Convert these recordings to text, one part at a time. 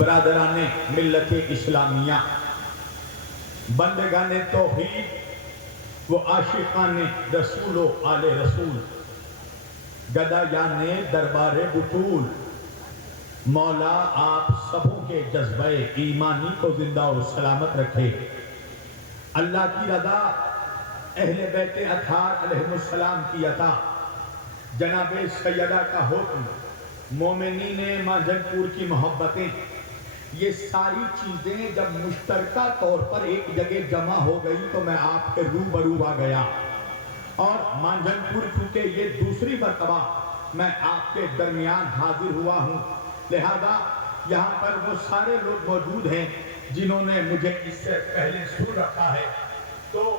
برادران ملت اسلامیہ، بندگان توحید و عاشقان رسول و آل رسول، گدایان دربار بطول، مولا آپ سبوں کے جذبہ ایمانی کو زندہ و سلامت رکھے۔ اللہ کی رضا، اہل بیت اطہار علیہ السلام کی عطا، جناب سیدہ کا حکم، مومنین ماجن پور کی محبتیں، یہ ساری چیزیں جب مشترکہ طور پر ایک جگہ جمع ہو گئی تو میں آپ کے روبرو آ گیا، اور مانجن پور چونکہ یہ دوسری مرتبہ میں آپ کے درمیان حاضر ہوا ہوں، لہذا یہاں پر وہ سارے لوگ موجود ہیں جنہوں نے مجھے اس سے پہلے سن رکھا ہے، تو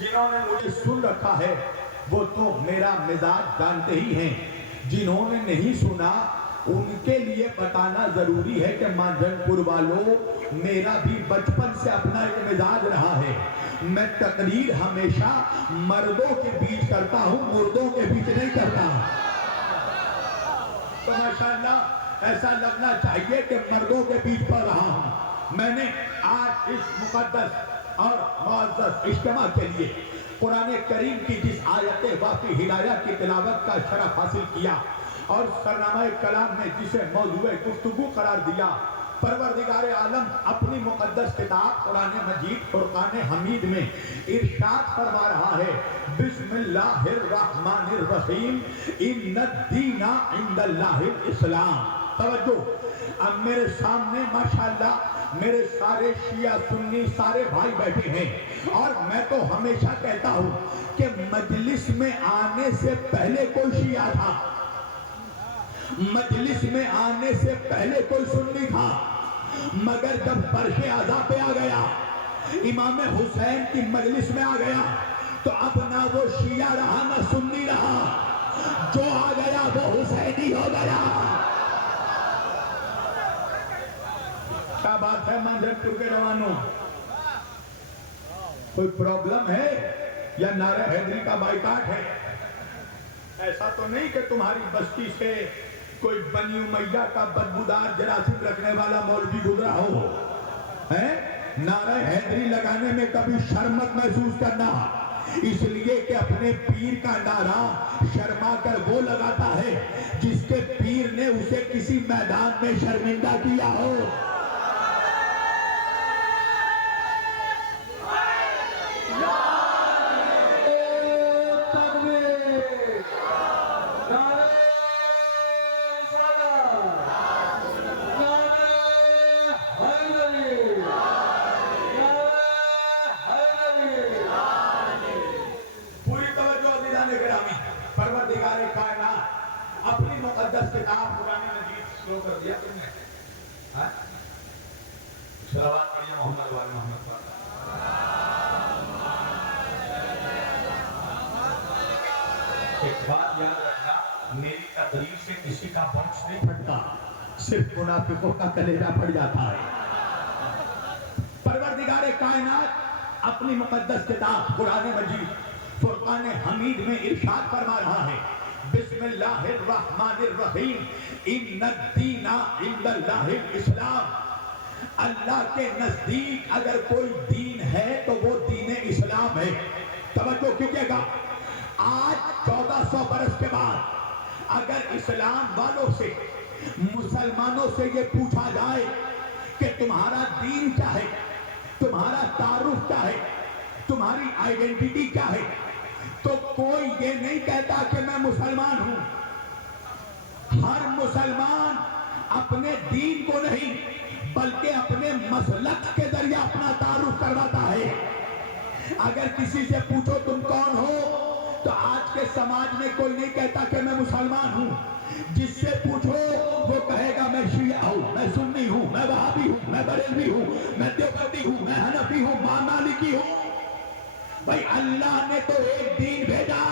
جنہوں نے مجھے سن رکھا ہے وہ تو میرا مزاج جانتے ہی ہیں، جنہوں نے نہیں سنا ان کے لیے بتانا ضروری ہے کہ مانجن پور والوں، میرا بھی بچپن سے اپنا ایک مزاج رہا ہے، میں تقریر ہمیشہ مردوں کے بیچ کرتا ہوں، مردوں کے بیچ نہیں کرتا ہوں۔ تو ماشاءاللہ ایسا لگنا چاہیے کہ مردوں کے بیچ پڑھ رہا ہوں۔ میں نے آج اس مقدس اور معزز اجتماع کے لیے قرآن کریم کی جس آیت واقعی ہدایت کی تلاوت کا شرف حاصل کیا اور سرنامہ کلام میں جسے موضوع گفتگو قرار دیا، پروردگار عالم اپنی مقدس کتاب قرآن مجید فرقان حمید میں ارشاد فرما رہا ہے، بسم اللہ الرحمن الرحیم، ان الدین عند اللہ الاسلام۔ توجہ، اب میرے سامنے ماشاءاللہ میرے سارے شیعہ سنی سارے بھائی بیٹھے ہیں، اور میں تو ہمیشہ کہتا ہوں کہ مجلس میں آنے سے پہلے کوئی شیعہ تھا، مجلس میں آنے سے پہلے کوئی سنی تھا، مگر جب فرش اعضا پہ آ گیا، امام حسین کی مجلس میں آ گیا، تو اب نہ وہ شیعہ رہا نہ سنی رہا، جو آ گیا وہ حسینی ہو گیا۔ کیا بات ہے مانجن پور کے جوانوں، کوئی پرابلم ہے یا نعرہ حیدری کا بائیکاٹ ہے؟ ایسا تو نہیں کہ تمہاری بستی سے کوئی بنی امیہ کا بدبودار جراثیم رکھنے والا مولوی گزرا ہو؟ نعرہ حیدری لگانے میں کبھی شرمت محسوس کرنا، اس لیے کہ اپنے پیر کا نعرہ شرما کر وہ لگاتا ہے جس کے پیر نے اسے کسی میدان میں شرمندہ کیا ہو۔ پروردگار کائنات اپنی مقدس کتاب قرآن مجید شروع کر دیا تم نے، صلوات پڑھیے محمد وآل محمد پر۔ ایک بات یاد رکھنا، میری تقریر سے کسی کا بخش نہیں پھٹتا، صرف منافقوں کا کلیجہ پھٹ جاتا ہے۔ پروردگار کائنات اپنی مقدس کتاب قرآن مجید فرقان حمید میں ارشاد فرما رہا ہے، بسم اللہ الرحمن الرحیم، ان الدین عند اللہ الاسلام۔ اللہ کے نزدیک اگر کوئی دین ہے تو وہ دین اسلام ہے۔ توجہ کیجئے گا، آج 1400 برس کے بعد اگر اسلام والوں سے، مسلمانوں سے یہ پوچھا جائے کہ تمہارا دین کیا ہے، تمہارا تعارف کیا ہے، تمہاری آئیڈینٹی کیا ہے، تو کوئی یہ نہیں کہتا کہ میں مسلمان ہوں۔ ہر مسلمان اپنے دین کو نہیں بلکہ اپنے مسلک کے ذریعے اپنا تعارف کرواتا ہے۔ اگر کسی سے پوچھو تم کون ہو تو آج کے سماج میں کوئی نہیں کہتا کہ میں مسلمان ہوں، جس سے پوچھو وہ کہے گا میں شیعہ ہوں، میں سنی ہوں، میں وہابی ہوں، میں بریلوی ہوں، میں دیوبندی ہوں، میں حنفی ہوں، میں مالکی ہوں۔ بھائی اللہ نے تو ایک دین بھیجا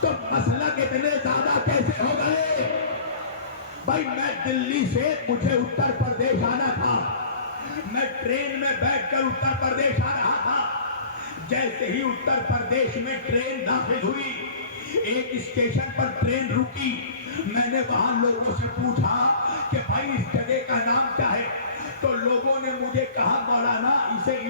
تو مسلک اتنے زیادہ کیسے ہو گئے؟ بھائی میں دلی سے، مجھے اتر پردیش آنا تھا، میں ٹرین میں بیٹھ کر اتر پردیش آ رہا تھا، جیسے ہی اتر پردیش میں ٹرین داخل ہوئی، ایک اسٹیشن پر ٹرین رکی، میں نے وہاں لوگوں سے پوچھا کہ بھائی اس جگہ کا نام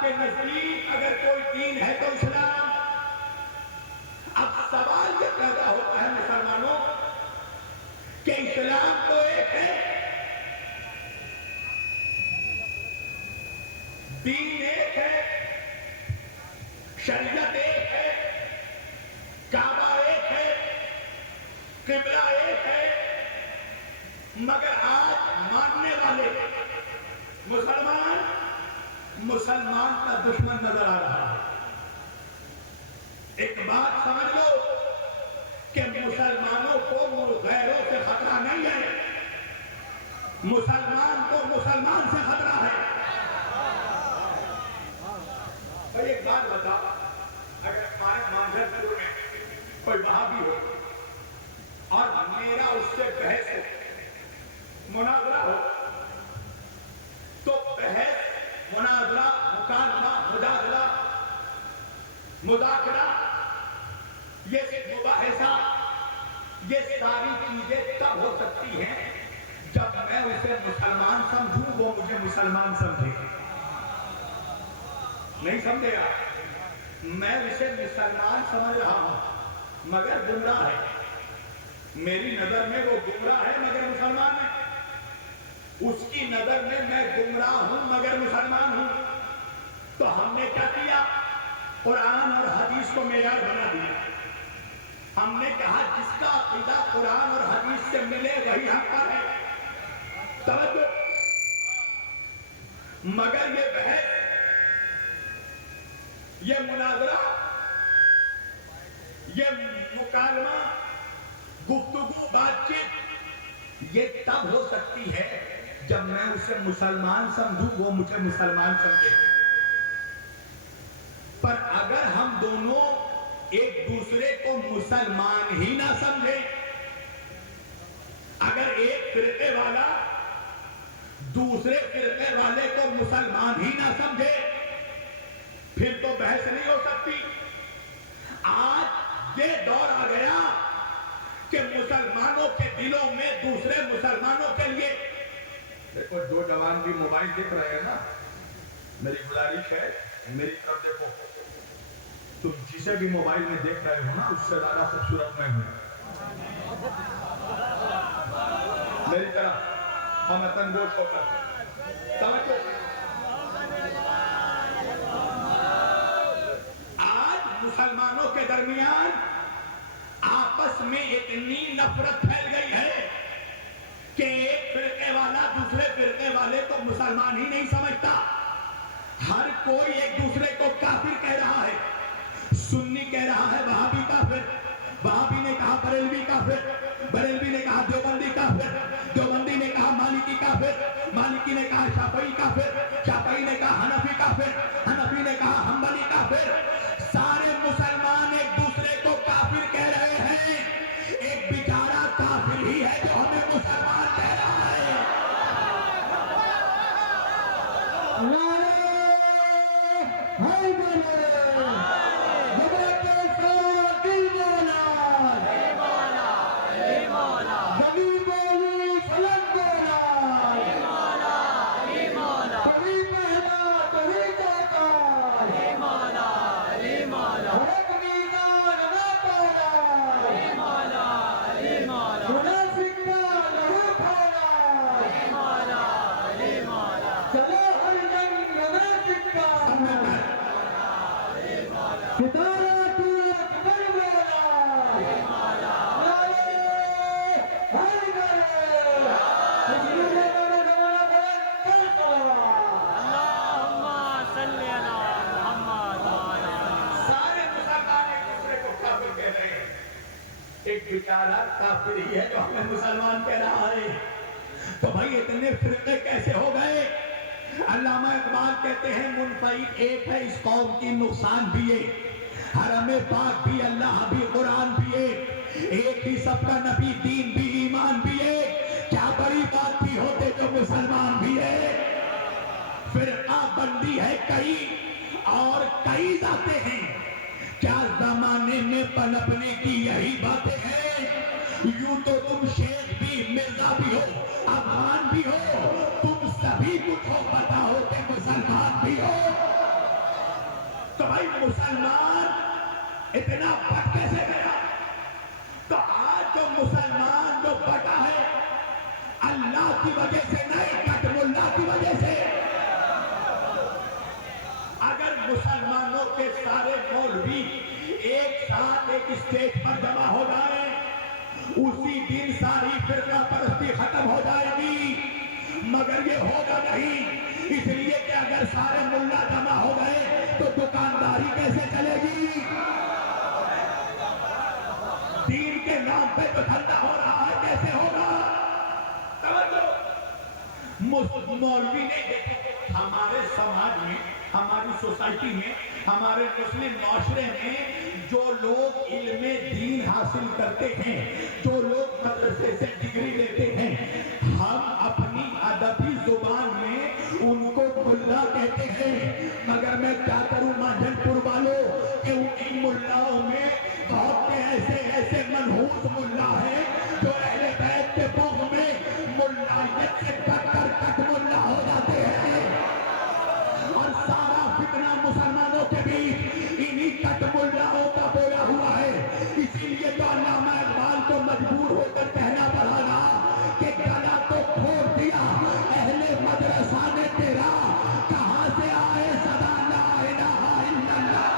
کے نزدیک اگر کوئی دین ہے تو اسلام۔ اب سوال یہ پیدا ہوتا ہے مسلمانوں کہ اسلام تو ایک ہے، دین ایک ہے، شریعت ایک ہے، کعبہ ایک ہے، قبلہ ایک ہے، مگر آج ماننے والے مسلمان کا دشمن نظر آ رہا ہے۔ ایک بات سمجھ لو کہ مسلمانوں کو غیروں سے خطرہ نہیں ہے، مسلمان کو مسلمان سے خطرہ ہے۔ بھائی ایک بات بتا، اگر ہمارے مانجھر پور میں کوئی وہابی ہو اور میرا اس سے بحث ہو، مناظرہ ہو، تو بحث، مناظرہ، مکالمہ، مجادلہ، مذاکرہ، یہ مباحثہ، یہ ساری چیزیں تب ہو سکتی ہیں جب میں اسے مسلمان سمجھوں، وہ مجھے مسلمان سمجھے۔ نہیں سمجھے گا؟ میں اسے مسلمان سمجھ رہا ہوں مگر گمراہ ہے، میری نظر میں وہ گمراہ ہے مگر مسلمان ہے، اس کی نظر میں گمراہ ہوں مگر مسلمان ہوں۔ تو ہم نے کیا کیا؟ قرآن اور حدیث کو معیار بنا دیا۔ ہم نے کہا جس کا عقیدہ قرآن اور حدیث سے ملے وہی حق پر ہے۔ توجہ، مگر یہ بحث، یہ مناظرہ، یہ مکالمہ، گفتگو، بات چیت، یہ تب ہو سکتی ہے جب میں اسے مسلمان سمجھوں، وہ مجھے مسلمان سمجھے۔ پر اگر ہم دونوں ایک دوسرے کو مسلمان ہی نہ سمجھیں، اگر ایک فرقے والا دوسرے فرقے والے کو مسلمان ہی نہ سمجھے، پھر تو بحث نہیں ہو سکتی۔ آج یہ دور آ گیا کہ مسلمانوں کے دلوں میں دوسرے مسلمانوں کے لیے، دیکھو جو جوان بھی موبائل دیکھ رہے ہیں نا، میری گزارش ہے میری طرف دیکھو، تم جسے بھی موبائل میں دیکھ رہے ہو نا اس سے زیادہ خوبصورت میں ہوں، میری طرف ہم وطن گوش ہو کر توجہ۔ آج مسلمانوں کے درمیان آپس میں اتنی نفرت پھیل گئی ہے کہ ایک فرقے والا دوسرے فرقے والے کو مسلمان ہی نہیں سمجھتا، ہر کوئی ایک دوسرے کو کافر کہہ رہا ہے۔ سنی کہہ رہا ہے وہابی کافر، وہابی نے کہا بریلوی کافر، بریلوی نے کہا دیوبندی کافر، دیوبندی نے کہا مالکی کافر، مالکی نے کہا شافعی کافر، شافعی نے کہا حنفی کافر، حنفی نے کہا حنبلی کافر۔ سارے مسلمان ایک دوسرے کو کافر کہہ رہے ہیں، ایک بیچارہ کافر ہی ہے جو ہمیں مسلمان کہہ رہا ہے۔ ایک بیچارہ کافر ہی ہے جو ہمیں مسلمان کہہ رہا ہے۔ تو بھائی اتنے فرقے کیسے ہو گئے؟ علامہ اقبال کہتے ہیں منفرد ایک ہے اس قوم کی نقصان بھی ایک، حرم پاک بھی اللہ بھی قرآن بھی ایک ہی سب کا نبی دین بھی ایمان بھی ایک، کیا بڑی بات بھی ہوتے جو مسلمان بھی ہے۔ فرقہ بندی ہے کئی اور کئی ذاتیں ہیں، کیا زمانے میں پنپنے کی یہی باتیں ہیں؟ یوں تو تم شیخ بھی مرزا بھی ہو افغان بھی ہو، تم سبھی کچھ ہو، پتہ ہو کہ مسلمان بھی ہو۔ بھائی مسلمان اتنا بٹ کیسے گیا؟ تو آج جو مسلمان جو بٹا ہے اللہ کی وجہ سے نہیں، کٹ ملا کی وجہ سے۔ اگر مسلمانوں کے سارے مولوی ایک ساتھ ایک اسٹیج پر جمع ہو جائیں، اسی دن ساری فرقہ پرستی ختم ہو جائے گی، مگر یہ ہوگا نہیں، اس لیے کہ اگر سارے ملا جمع ہو گئے تو دکانداری کیسے چلے گی؟ دین کے نام پہ تو دھندا ہو رہا ہے، کیسے ہوگا؟ مولوی نے دیکھو ہمارے سماج میں، ہماری سوسائٹی میں، ہمارے مسلم معاشرے میں جو لوگ علم دین حاصل کرتے ہیں، جو لوگ مدرسے سے ڈگری لیتے ہیں، ہم اپنی ادبی زبان میں ان کو ملا کہتے ہیں، مگر میں کیا کروں ماجن پور والوں کہ ان ملاؤں میں بہت ایسے منحوس ملا ہیں جو اہل بیت کے بغض میں ملائیت سے کٹ ملا ہو جاتے ہیں، اور سارا فتنہ مسلمانوں کے بیچ انہی کٹ ملاؤں کا بویا ہوا ہے۔ اسی لیے تو علامہ اقبال کو مجبور ہو کر کہنا پڑا نا کہ گلا تو کھول دیا اہل مدرسہ نے تیرا، کہاں سے آئے صدا لا الہ الا اللہ۔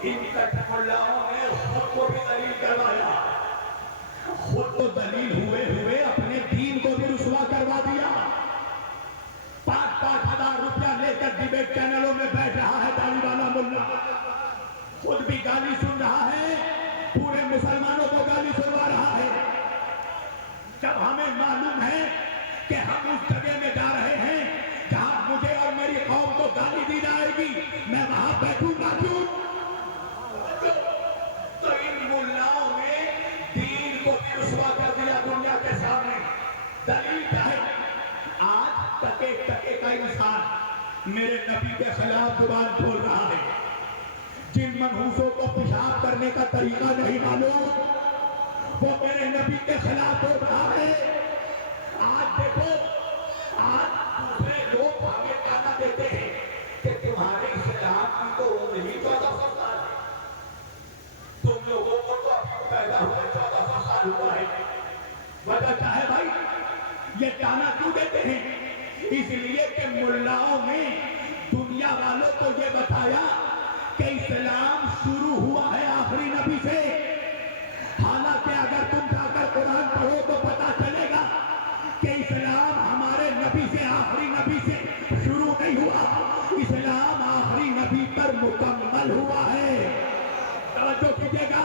ان کٹ ملاؤں نے خود کو بھی ذلیل کروایا، خود تو ذلیل ہوئے اپنے دین کو بھی رسوا کروا دیا۔ 5-5 ہزار روپیہ لے کر ڈیبیٹ چینلوں میں بیٹھ رہا ہے داڑھی والا ملا، خود بھی گالی سن رہا ہے، پورے مسلمانوں کو گالی سنوا رہا ہے۔ جب ہمیں معلوم ہے کہ ہم اس جگہ میں جا رہے ہیں جہاں مجھے اور میری قوم کو گالی دی جائے گی، میں وہاں بیٹھوں گا کیوں؟ تو ان ملاؤں نے دین کو بھی رسوا کر دیا دنیا کے سامنے۔ دلیل کیا ہے؟ آج ٹکے کا انسان میرے نبی کے خلاف زبان کھول رہا ہے، جن منحوسوں کو پیشاب کرنے کا طریقہ نہیں معلوم وہ میرے نبی کے خلاف بول رہا ہے۔ آج دیکھو، آج دوسرے لوگ ہمیں کہنا دیتے ہیں کہ تمہارے اسلام کی تو عمر ہی 1400 سال ہے، تم لوگوں کو تو ابھی پیدا ہوئے 1400 سال ہوا ہے۔ وجہ کیا ہے بھائی؟ یہ تانا کیوں دیتے ہیں؟ اس لیے کہ ملاؤں نے دنیا والوں کو یہ بتایا کہ اسلام شروع ہوا ہے آخری نبی سے، حالانکہ اگر تم جا کر قرآن پڑھو تو پتا چلے گا کہ اسلام ہمارے نبی سے، آخری نبی سے شروع نہیں ہوا، اسلام آخری نبی پر مکمل ہوا ہے۔ توجہ کیجئے گا،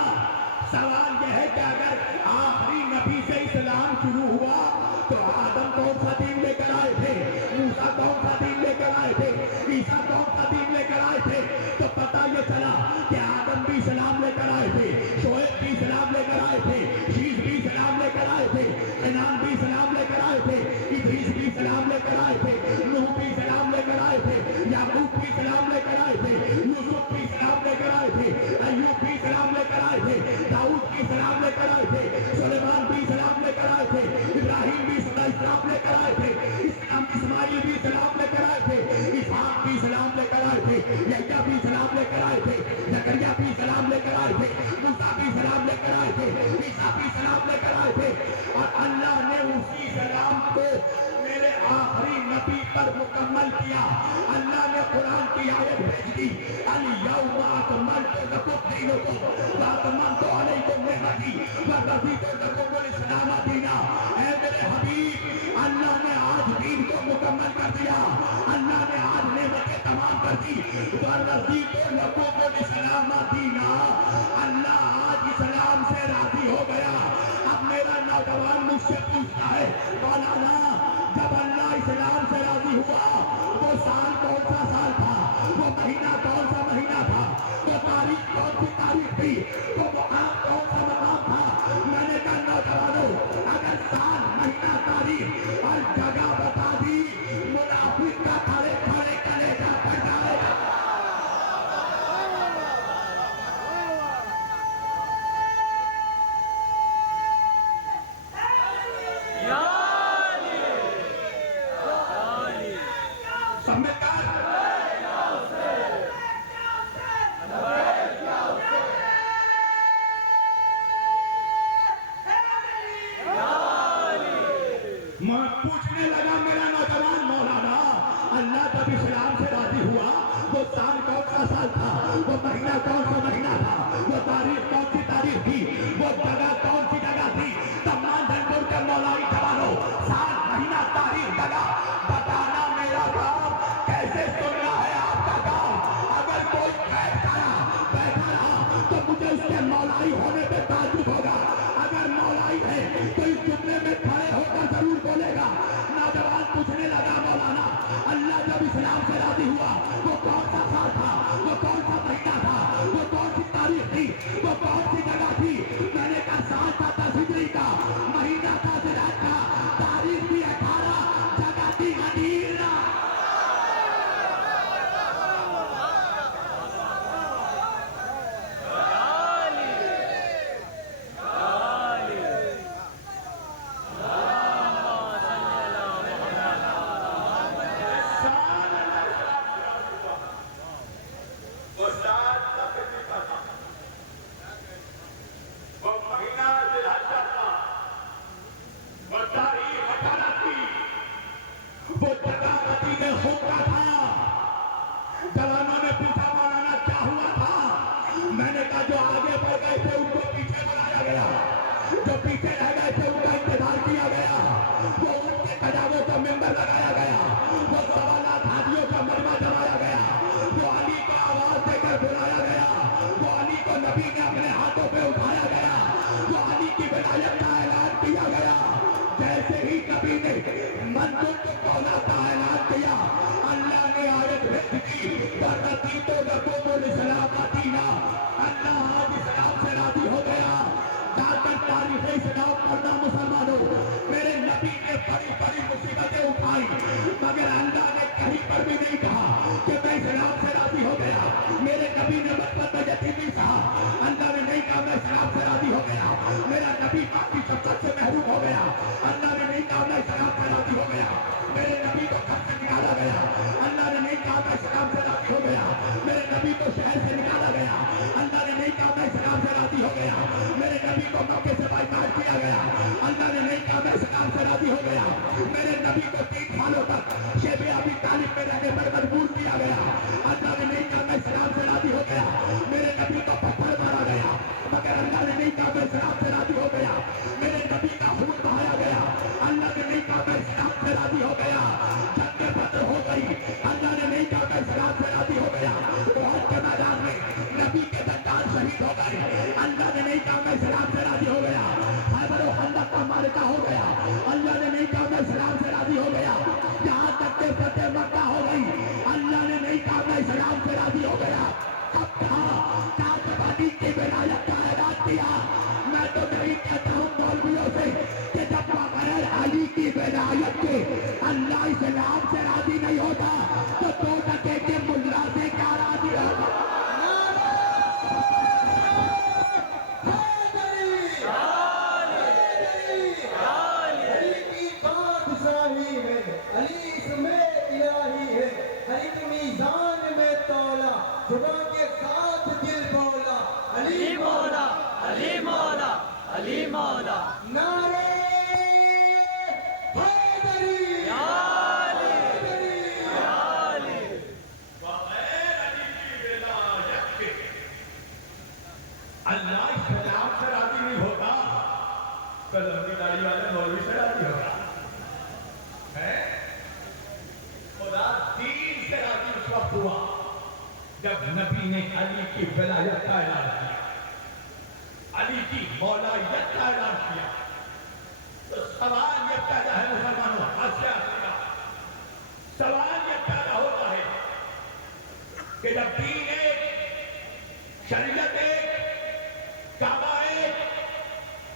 سوال یہ ہے کہ اگر آخری نبی سے اسلام شروع ہوا تو آدم کون سا دین لے کر آئے تھے، موسیٰ کون سا دین لے کر آئے تھے، عیسیٰ کون سا دین لے کر آئے تھے؟ تو پتہ یہ چلا کہ آدم بھی اسلام لے کر آئے تھے، شعیب بھی اسلام لے کر آئے تھے، شیش بھی اسلام لے کر آئے تھے، کینان بھی اسلام لے کر آئے تھے، ادریس بھی اسلام لے کر آئے تھے، نوح بھی اسلام لے کر آئے تھے، یعقوب بھی اسلام لے کر آئے تھے، یوسف بھی اسلام لے کر آئے تھے، ایوب بھی اسلام لے کر آئے تھے، داؤد بھی اسلام لے کر آئے تھے، سلیمان بھی اسلام لے کر آئے تھے، ابراہیم بھی اسلام لے کر آئے تھے، اسماعیل بھی اسلام لے کر آئے تھے، اسحاق بھی اسلام لے کر آئے تھے، یحییٰ بھی اسلام لے کر آئے تھے، زکریا بھی اسلام لے کر آئے تھے، موسیٰ بھی اسلام لے کر آئے تھے، عیسیٰ بھی اسلام لے کر آئے تھے، اور اللہ نے اسی اسلام کو میرے آخری نبی پر مکمل کیا۔ اللہ نے قرآن کی آیت بھیج دی، الیوم اکملت لکم دینکم واتممت علیکم نعمتی ورضیت لکم الاسلام دینا۔ اے میرے حبیب، اللہ نے آج دین کو مکمل کر دیا، اللہ نے آج نعمتیں تمام کر دی، ورضیت لکم الاسلام دینا۔ اللہ آج اسلام سے راضی ہو گیا، اب میرا نوجوان مجھ سے پوچھتا ہے مولانا جب اللہ اسلام سے راضی ہوا وہ سال کون سا سال تھا، وہ مہینہ کون سا مہینہ تھا، وہ تاریخ کون سی تاریخ تھی، وہ مقام کون سا مقام تھا؟ میں نے کہا نوجوانوں اگر سال مہینہ تاریخ اور جگہ بتا دی منافق کا کھڑے کھڑے کلیجہ پھٹ جائے گا۔ میں پوچھنے لگا میرا نوجوان مولانا اللہ جب اسلام سے راضی ہوا وہ سال کون سا سال تھا، وہ مہینہ کون سا مہینہ تھا، وہ تاریخ کون سی تاریخ تھی، وہ جگہ کون سی جگہ تھی؟ تمام دھنپور کے مولائی جوانوں سال مہینہ تاریخ جگہ بتانا میرا کام، کیسے سننا ہے آپ کا کام۔ اگر کوئی بیٹھا رہا تو مجھے اس کے مولائی ہونے پہ تعجب ہوگا، اگر مولائی ہے تو اس جملے میں کھڑے ہو کر ضرور بولے گا۔ نوجوان پوچھنے لگا مولانا اللہ جب اسلام سے راضی ہوا وہ کون سا سال تھا، وہ کون سا مہینہ تھا، وہ کون سی تاریخ تھی، وہ کون سی جگہ تھی؟ میں نے کہا سال تھا 10 ہجری کا، مہینہ تھا ذوالحج کا، تاریخ بھی 18، جگہ تھی مدینہ۔ وہ جگہ مدینہ خود کا تھا۔ جوانوں نے پوچھا مولانا کیا ہوا تھا؟ میں نے کہا جو آگے بڑھ گئے تھے ان کو پیچھے بلایا گیا، جو پیچھے رہ گئے تھے ان کا انتظار کیا گیا، وہ ان کے قدموں کو منبر لگایا گیا، وہ سوالات حاجیوں کا مجمع جمایا گیا، وہ علی کو آواز دے کر بلایا گیا، وہ علی کو نبی نے اپنے ہاتھوں پہ اٹھایا گیا، وہ علی کی ولایت کا اعلان کیا گیا۔ جیسے ہی نبی نے منظور مولا کا اعلان کیا اللہ نے آیت بھیج دی وَرَضِيتُ لَكُمُ الْإِسْلَامَ دِينًا، اللہ آج اسلام سے راضی ہو گیا۔ جا کر تاریخ اسلام پڑھنا مسلمانوں، میرے نبی نے بڑی بڑی مصیبتیں اٹھائی مگر اللہ نے کہیں پر بھی نہیں کہا کہ میں اسلام سے راضی ہو گیا۔ میرے نبی نے بچپن میں یتیمی سہا، اللہ نے نہیں کہا میں اسلام سے راضی ہو گیا۔ میرا نبی ماں کی شفقت سے محروم ہو گیا، اللہ نے نہیں کہا میں اسلام سے راضی ہو گیا۔ میرے نبی کو گھر سے نکالا گیا، اللہ نے نہیں کہا میں اسلام سے راضی ہو گیا۔ میرے نبی کو شہر سے نکالا گیا، اللہ نے نہیں کہا میں اسلام سے راضی ہو گیا۔ میرے نبی کو موقع سے بائیکاٹ کیا گیا، اللہ نے نہیں کہا میں اسلام سے راضی ہو گیا۔ میرے نبی کو 3 سالوں تک شیب ابی طالب میں رہنے پر مجبور کیا گیا، اللہ نے نہیں کہا میں اسلام سے راضی ہو گیا۔ میرے نبی کو پتھر مارا گیا مگر اللہ نے نہیں کہا میں اسلام سے راضی ہو گیا۔ میرے نبی کا خون بہایا گیا، اللہ نے نہیں کہا میں اسلام سے راضی ہو گیا۔ جنگ بدر ہو گئی، اللہ نے نہیں کہا میں اسلام سے راضی ہو گیا۔ احد کے میدان میں نبی کے دندان شہید ہو گئے، اللہ نے نہیں کہا میں اسلام سے راضی ہو گیا۔ خیبر و خندق کا معرکہ ہو گیا، اللہ نے نہیں کہا میں اسلام سے راضی ہو گیا۔ یہاں تک کہ فتح مکہ ہو گئی، اللہ نے نہیں کہا میں اسلام سے راضی ہو گیا۔ اب کہا کاتب علی کی ولایت کا اعلان کیا۔ میں تو نہیں کہتا ہوں مولویوں سے کہ جب بغیر علی کی ولایت کے اللہ اسلام سے راضی نہیں ہوتا تو 2 ٹکے کے ملا سے کیا راضی ہوگا؟ علی کی بادشاہی ہے، علی اس میں الہی ہے، علی کی میزان میں تولا، زبان کے ساتھ دل بولا، علی مولا، علی مولا، علی مولا، نعرے حیدری، یا علی، یا علی۔ بغیر علی کی ولایت کے اللہ اسلام سے راضی نہیں ہوتا تو لمبی داڑھی والے مولوی سے راضی ہوگا۔ خدا دین سے راضی اس وقت ہوا جب نبی نے علی کی ولایت کا اعلان کیا، علی کی مولایت کا اعلان کیا۔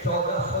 1400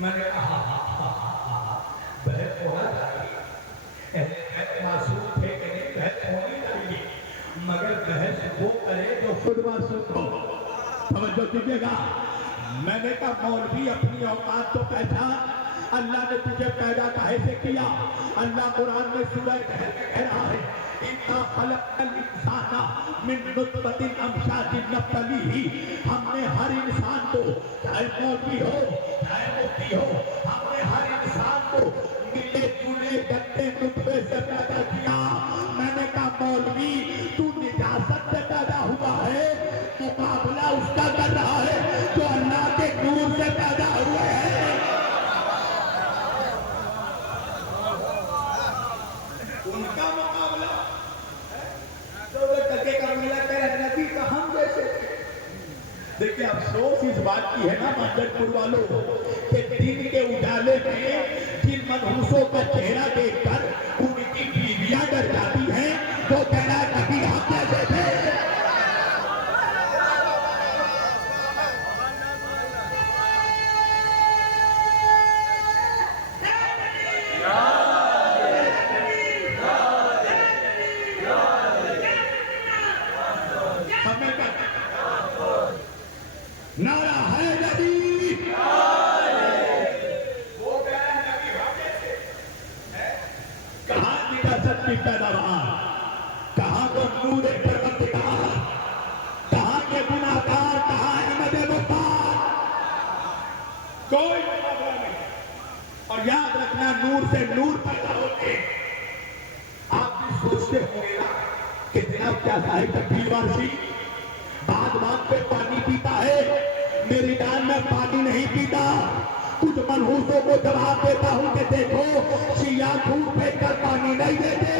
میں نے کہا بحث ہونا چاہیے، معصوم تھے کہ نہیں، بحث ہونی چاہیے، مگر بحث وہ کرے جو خود معصوم ہو۔ توجہ کیجیے گا، میں نے کہا مولوی اپنی اوقات تو پہچان، اللہ نے تجھے پیدا کہے سے کیا؟ اللہ قرآن میں سورہ کہر میں کہہ رہا ہے اِنَّا خَلَقْنَا الْإِنسَانَ مِن نُطْفَةٍ أَمْشَاجٍ نَبْتَلِيهِ، ہم نے ہر انسان کو، چاہے مولوی ہو چاہے مفتی ہو، ہم نے ہر انسان کو ملے جلے گندے نطفے سے پیدا کیا۔ میں نے کہا مولوی تو نجاست سے پیدا ہوا ہے، مقابلہ اس کا کر رہا ہے جو اللہ کے نور سے پیدا ہوئے ہیں۔ ان کا مقابلہ دولت کے کاملہ کہہ نبی کا ہم جیسے تھے۔ دیکھیں افسوس اس بات کی ہے نا مانجر پور والوں کہ دن کے اجالے میں جن منحوسوں کا چہرہ دیکھ کر ان کی بیویاں ڈر جاتی ہیں، وہ کہنا نبی ہم جیسے تھے۔ نعرہ ہے نبی، وہ کہہ نبی ہم جیسے، کہاں نجاست کی پیداوار، کہاں کو نور پروردگار، کہاں کے گناہگار، کہاں احمد مختار، کوئی مقابلہ نہیں۔ اور یاد رکھنا نور سے نور پیدا ہوتے۔ آپ بھی سوچتے ہوں گے نا کہ جناب کیا صاحب تکبیر وارسی بات بات پہ پانی پیتا ہے، میری جان میں پانی نہیں پیتا۔ کچھ منحوسوں کو جواب دیتا ہوں کہ دیکھو شیعہ دودھ پھینک کر پانی نہیں دیتے۔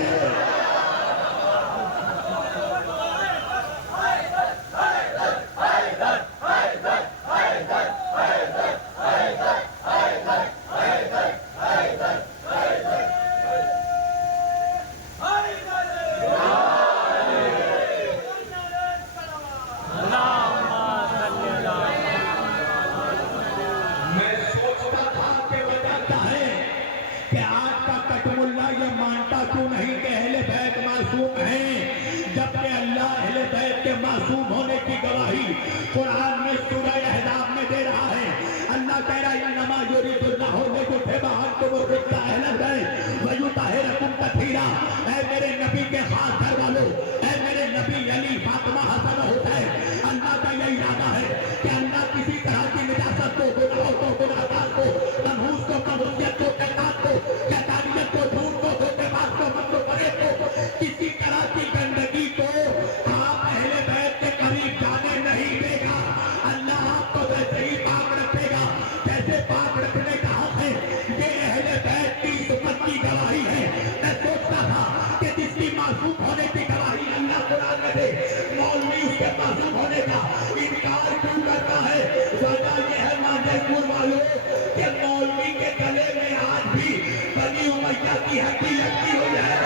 قرآن میں سورہ احزاب میں دے رہا ہے، اللہ کہہ رہا ہے انما یرید اللہ لییذھب عنکم الرجس اہل البیت ویطہرکم تطہیرا۔ اے میرے نبی کے خاص گھر والوں، اے میرے نبی علی فاطمہ حسن حسین، اللہ کا یہ ارادہ ہے کہ اللہ کسی طرح کی نجاست کو، گناہوں کو، گناہگار کو، منحوس کو، کمزوریت کو، کائنات کو، شیطانیت کو، جھوٹ کو، دھوکے باز کو، مکر و فریب کو، کسی طرح کی گندگی کو آپ اہل بیت کے قریب جانے نہیں دے گا۔ اللہ آپ کو ویسے ہی پاک رکھے گا جیسے پاک رکھنے کا حق ہے۔ یہ اہل بیت کی سنت کی گواہی ہے۔ میں سوچتا تھا کہ جس کی معصوم ہونے کی گواہی اللہ قرآن میں دے، مولوی اس کے معصوم ہونے کا انکار کیوں کرتا ہے؟ وجہ یہ ہے مانجر پور والوں کہ مولوی کے گلے میں آج بھی بنی امیہ کی ہڈی لگی ہوئی ہے۔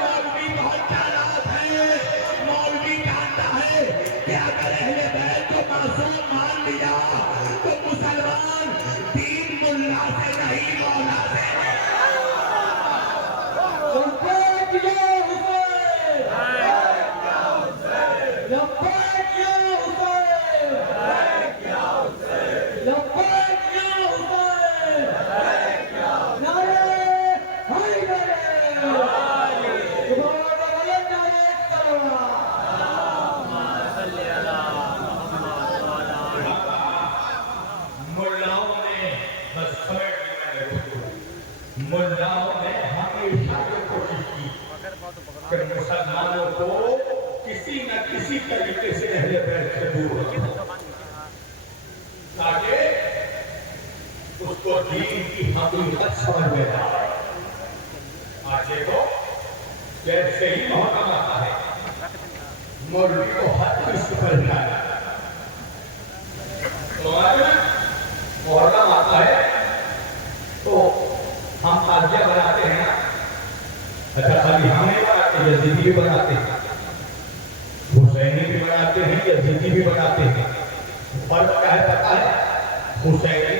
مولوی بہت چالاک ہے، مولوی جانتا ہے کہ اگر اہل بیت کو معصوم مان لیا تو مسلمان دین ملا سے نہیں مولا سے لبیک یا حسین، لبیک یا حسین، لبیک یا حسین، نعرہ حیدر، سبحان اللہ، نعرہ کلمہ۔ ملاؤں نے بس سمیٹ لیا ہے اس کو۔ ملاؤں نے ہمیشہ یہ کوشش کی کہ مسلمانوں کو کسی نہ کسی طریقے سے اہل بیت سے دور رکھو تاکہ اس کو دین کی حقیقت سمجھ میں آئے۔ آج دیکھو جیسے ہی محکم آتا ہے مولوی کو ہر قسط پر ہلایا۔ محرم آتا ہے تو ہم تازیہ بناتے ہیں، اچھا خالی ہم نہیں بناتے، یزیدی بھی بناتے ہیں، حسینی بھی بناتے ہیں، یزیدی بھی بناتے ہیں۔ فرق کیا ہے پتہ ہے؟ حسینی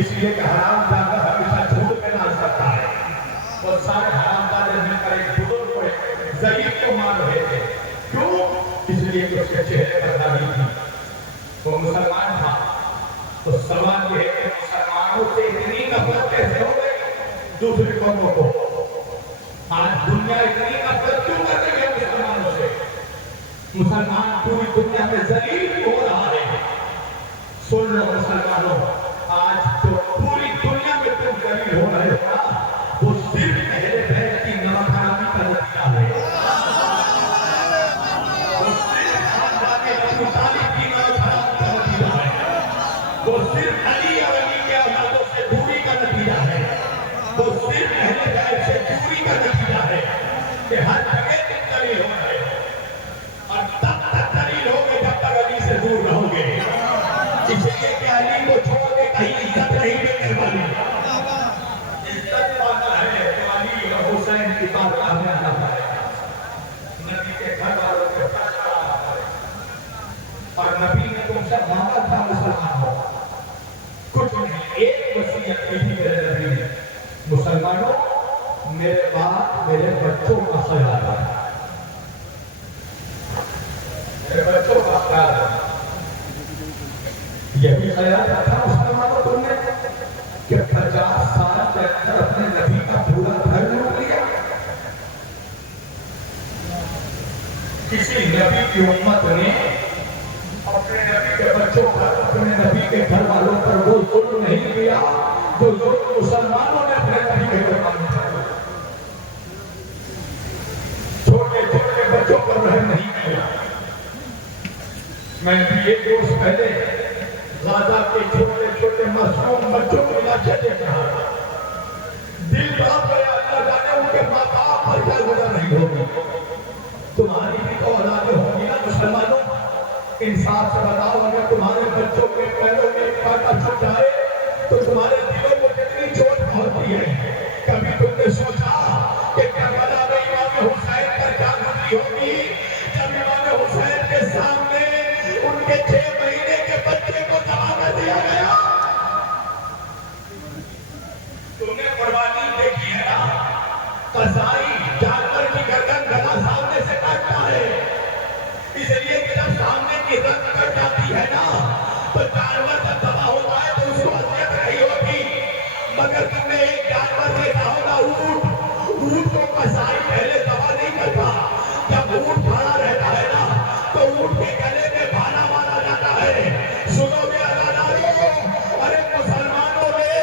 اس لیے کہ حرام جانور ہمیشہ جھوٹ میں ناز کرتا ہے. اور سارے حرام جانور مل کر ایک بزرگ کو ایک ضعیف کو مار رہے تھے. کیوں؟ اس لیے کہ اس کے چہرے پر داڑھی تھی. وہ مسلمان تھا. تو سوال یہ ہے کہ مسلمانوں سے اتنی نفرت کیسے ہو گئی دوسری قوموں کو؟ آج دنیا اتنی نفرت کیوں کر رہی ہے مسلمانوں سے؟ مسلمان پوری دنیا میں ذلیل ہو رہا ہے. سن لو مسلمانوں، آج جو پوری دنیا میں تم ذلیل ہو رہے ہو نا، وہ صرف اہل بیت کی نمک حرامی کا نتیجہ ہے. وہ صرف خاندان ابو طالب کی نمک حرامی کا نتیجہ ہے. وہ صرف علی اور علی کے اولادوں سے دوری کا نتیجہ ہے. وہ صرف اہل بیت سے دوری کا نتیجہ ہے کہ ہر جگہ تم ذلیل ہو رہے ہو. اور تب تک ذلیل ہوگے جب تک علی سے دور رہو گے. اس لیے کہ علی کو چھوڑ کے کہیں عزت نہیں ملنے والی. عزت پانا ہے تو علی اور حسین کی بارگاہ میں آنا پڑے گا. نبی کے گھر والوں کے پاس آنا پڑے گا. اور نبی نے تم سے مانگا تھا مسلمانوں، کچھ نہیں، ایک وصیت کی تھی میرے نبی نے، مسلمانوں میرے بعد میرے بچوں کا خیال رکھنا. میرے بچوں کا خیال رکھنا. یہی خیال رکھا مسلمانوں تم نے کہ 50 سال کے اندر اپنے نبی کا پورا گھر لوٹ لیا. کسی نبی کی امت نے اپنے نبی کے بچوں پر، اپنے نبی کے گھر والوں پر وہ ظلم نہیں کیا جو ظلم مسلمانوں نے اپنے نبی کے گھر والوں پر کیا. چھوٹے چھوٹے بچوں پر رحم نہیں کیا. میں بھی ایک روز پہلے غازہ کے چھوٹے چھوٹے معصوم بچوں کو لاشیں دیکھ رہا تھا. دل بڑا گیا، اللہ جانے ان کے ماں باپ پر کیا گزر رہی ہوگی. تمہاری بھی تو اولادیں ہوگی نا مسلمانوں. انصاف سے بتاؤ، اگر تمہارے بچوں کے پیروں میں ایک کانٹا چھپ جائے تو تمہارے دلوں کو کتنی چوٹ پہنچتی ہے. کبھی تم نے سوچا کہ کربلا میں امام حسین پر کیا گزری ہوگی جب امام حسین کے سامنے ان کے 6 مہینے کے بچے کو ذبح کر دیا گیا؟ تم نے قربانی دیکھی ہے نا. قصائی جانور کی گردن گلا سامنے سے کاٹتا ہے. اس لیے کہ جب سامنے کی گردن کٹ جاتی ہے نا تو جانور جب ذبح ہوتا ہے تو اس کو اذیت نہیں ہوتی. مگر تم نے ایک جانور دیکھا ہوگا، اونٹ. اونٹ کو قصائی پہلے ذبح نہیں کرتا. جب اونٹ کھڑا رہتا ہے نا تو اونٹ کے گلے میں بھالا مارا جاتا ہے. سنو گے ادادارو، ارے مسلمانوں نے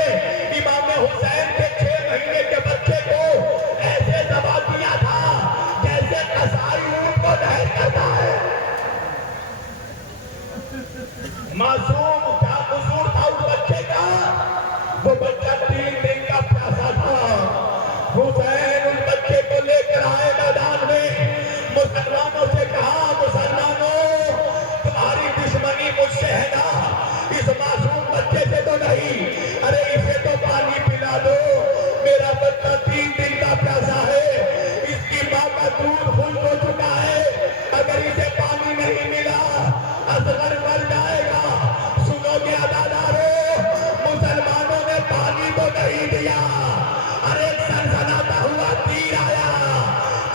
امام حسین کے 6 مہینے کے بچے کو ایسے ذبح کیا تھا جیسے قصائی اونٹ کو دہن کرتا ہے. معصوم کیا قصور تھا اس بچے کا؟ وہ بچہ 3 دن کا پیاسا تھا. حسین اس بچے کو لے کر آئے میدان میں. مسلمانوں سے کہا، مسلمانوں تمہاری دشمنی مجھ سے ہے نا، اس معصوم بچے سے تو نہیں. ارے اسے تو پانی پلا دو. میرا بچہ 3 دن کا پیاسا ہے. اس کی ماں کا دودھ خشک ہو چکا ہے. اگر اسے پانی نہیں ملا اصغر مر جائے گا. سنو گے ادادارو، مسلمانوں نے پانی تو نہیں دیا. ارے سنسناتا ہوا تیر آیا،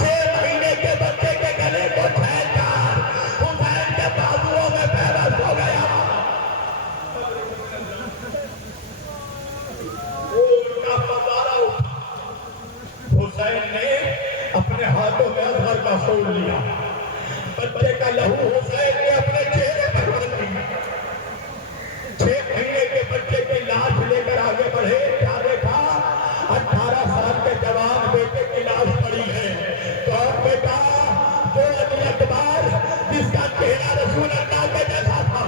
6 مہینے کے بچے کے گلے کو پھینک کر حسین کے بازوؤں میں پیوست ہو گیا. ان کا پتارا اٹھا. حسین نے اپنے ہاتھوں میں اصغر کا خون لیا. بچے کا لہو حسین نے اپنے چہرے پر ڈال دیا. 6 مہینے کے بچے کی لاش لے کر آگے بڑھے. کیا دیکھا؟ 18 سال کے جوان بیٹے کی لاش پڑی ہے. کون بیٹا؟ جو علی اکبر جس کا چہرہ رسول اللہ کے جیسا تھا.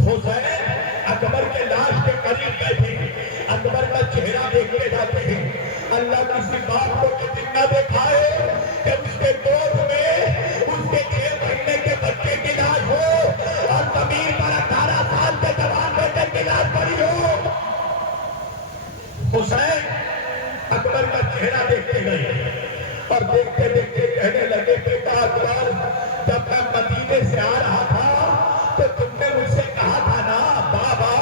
حسین اکبر کے لاش کے قریب بیٹھے، اکبر کا چہرہ دیکھتے جاتے ہیں. اللہ کسی بات کو کتنا نہ دکھائے کہ اس کے گود میں اس کے 6 مہینے کے بچے کی لاش ہو اور زمین پر 18 سال کے جوان بیٹے کی لاش پڑی ہو. حسین اکبر کا چہرہ دیکھتے گئے اور دیکھتے دیکھتے کہنے لگے، بیٹا اکبر، جب میں مدینے سے آ رہا تھا تو تم نے مجھ سے کہا تھا نا، بابا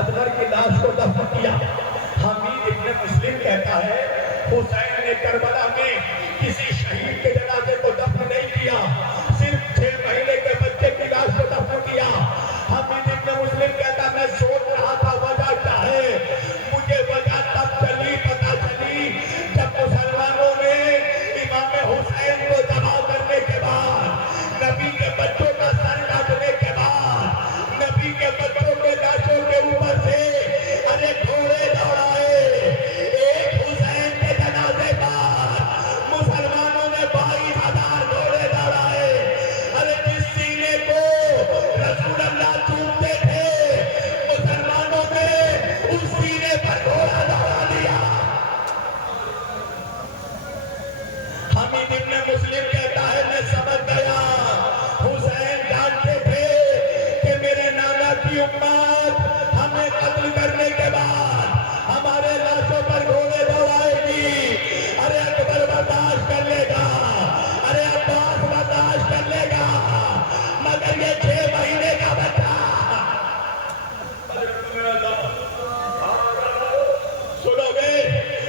اصغر کی لاش کو دفن کیا۔ حمید ابن مسلم کہتا ہے حسین نے کربلا میں کسی شہید کے جنازے کو دفن نہیں کیا، صرف 6 مہینے کے بچے کی لاش کو دفن کیا۔ حمید ابن مسلم کہتا میں سوچ رہا تھا وجہ کیا ہے، مجھے وجہ تب چلی پتہ چلی جب مسلمانوں نے امام حسین کو ذبح کرنے کے بعد، نبی کے بچوں کا سر کاٹنے کے بعد، نبی کے بچوں کے لاشوں کے اوپر سے ارے گھوڑے دوڑائے۔ ایک حسین کے جنازے پر مسلمانوں نے 22,000 گھوڑے دوڑائے۔ ارے جس سینے کو رسول اللہ چومتے تھے مسلمانوں نے اس سینے پر گھوڑا دوڑا دیا۔ حمید ابن مسلم کہتا ہے میں سمجھ گیا حسین جانتے تھے کہ میرے نانا کی امت ہمیں قتل کرنے کے بعد ہمارے لاشوں پر گھوڑے دوڑائے گی۔ ارے اکبر برداشت کر لے گا، ارے عباس برداشت کر لے گا، مگر یہ 6 مہینے کا بچہ سنو گے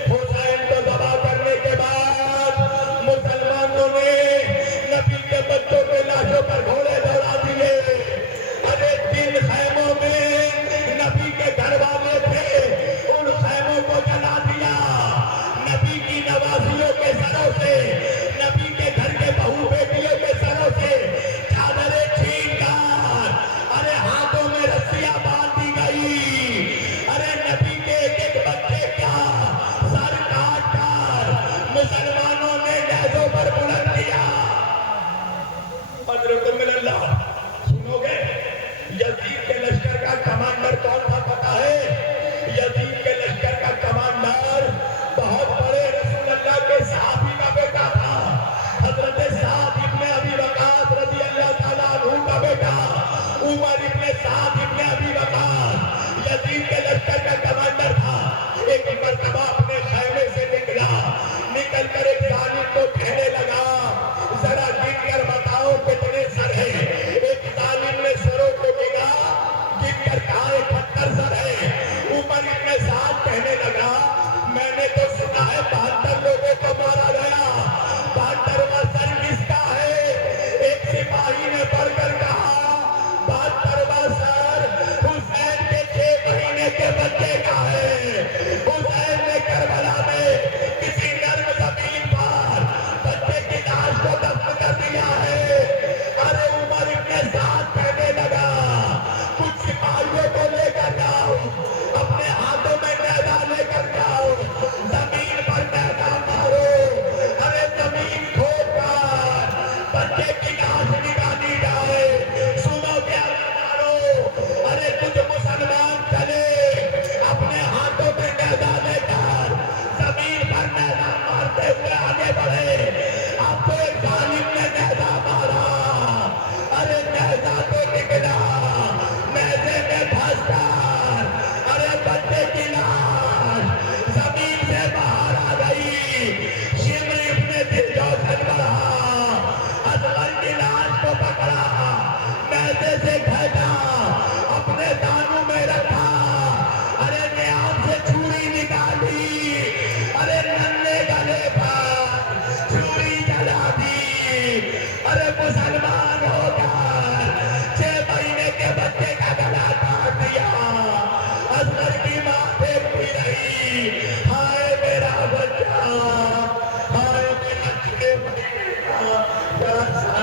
حسین کو ذبح کرنے کے بعد مسلمانوں نے نبی کے بچوں کے لاشوں پر گھوڑے دوڑا دیے۔ ارے 3 خیموں میں نبی کے گھر والے تھے، ان خیموں کو جلا دیا۔ نبی کی نوازیوں کے سروں سے، نبی کے گھر کے بہو بیٹیوں کے سروں سے چادریں چھین کر ارے ہاتھوں میں رسیاں باندھ دی گئی۔ ارے نبی کے ایک بچے کا سر کاٹ کر مسلمانوں نے نیزوں پر بلند کیا۔ حضرت من اللہ سنو گے یزید کے لشکر کا کمانڈر کون تھا پتا ہے؟ یزید کے لشکر کا کمانڈر بہت بڑے رسول اللہ کے صحابی کا بیٹا تھا، حضرت سعد ابن ابی وقاص رضی اللہ تعالیٰ عنہ کا بیٹا عمر ابن سعد ابن ابی وقاص یزید کے لشکر کا کمانڈر تھا۔ ایک مرتبہ اپنے خیمے سے نکل کر ایک ظالم کو کہنے لگا ذرا گن کر بتاؤ کتنے سر ہیں۔ ایک ظالم نے سروں کو گنا، گن کر کہا 71 سر ہے۔ عمر ابن سعد کہنے لگا میں نے تو سنا ہے 72 لوگوں کو مارا گیا، 72واں سر کس کا ہے؟ ایک سپاہی نے بڑھ کر کہا 72واں سر حسین کے 6 مہینے کے بچے کا ہے۔ حسین نے کربلا میں کسی نرم زمین پر بچے کی لاش کو دفن کر دیا ہے۔ ارے عمر ابن سعد کہنے لگا کچھ سپاہیوں کو لے کر جاؤ، اپنے ہاتھوں میں نیزہ لے کر جاؤ، زمین پر نیزہ مارو۔ ارے زمین کھود کر بچے کی لاش نکالی جائے۔ سنو کیا مارو، ارے کچھ مسلمان چلے اپنے ہاتھوں میں نیزہ لے کر زمین پر نیزہ مارتے ہوئے آگے بڑھے۔ اب تو ایک ظالم نے نیزہ مارا، ارے نیزہ تو نکلا، نیزے میں پھنس کر ارے بچے کی لاش زمین سے باہر آ گئی۔ شمر ابن دلجوشن بڑھا، اصغر کی لاش کو پکڑا، نیزے سے کھینچا، اپنے دانوں میں رکھا، ارے نیام سے چھری نکالی، ارے ننھے گلے پر چھری جلا دی۔ ارے مسلمان ہو کر 6 مہینے کے بچے کا گلا کاٹ دیا۔ اصغر کی ماں دیکھتی رہی، ہائے میرا بچہ، ہائے میرا 6 مہینے کا پیاسا۔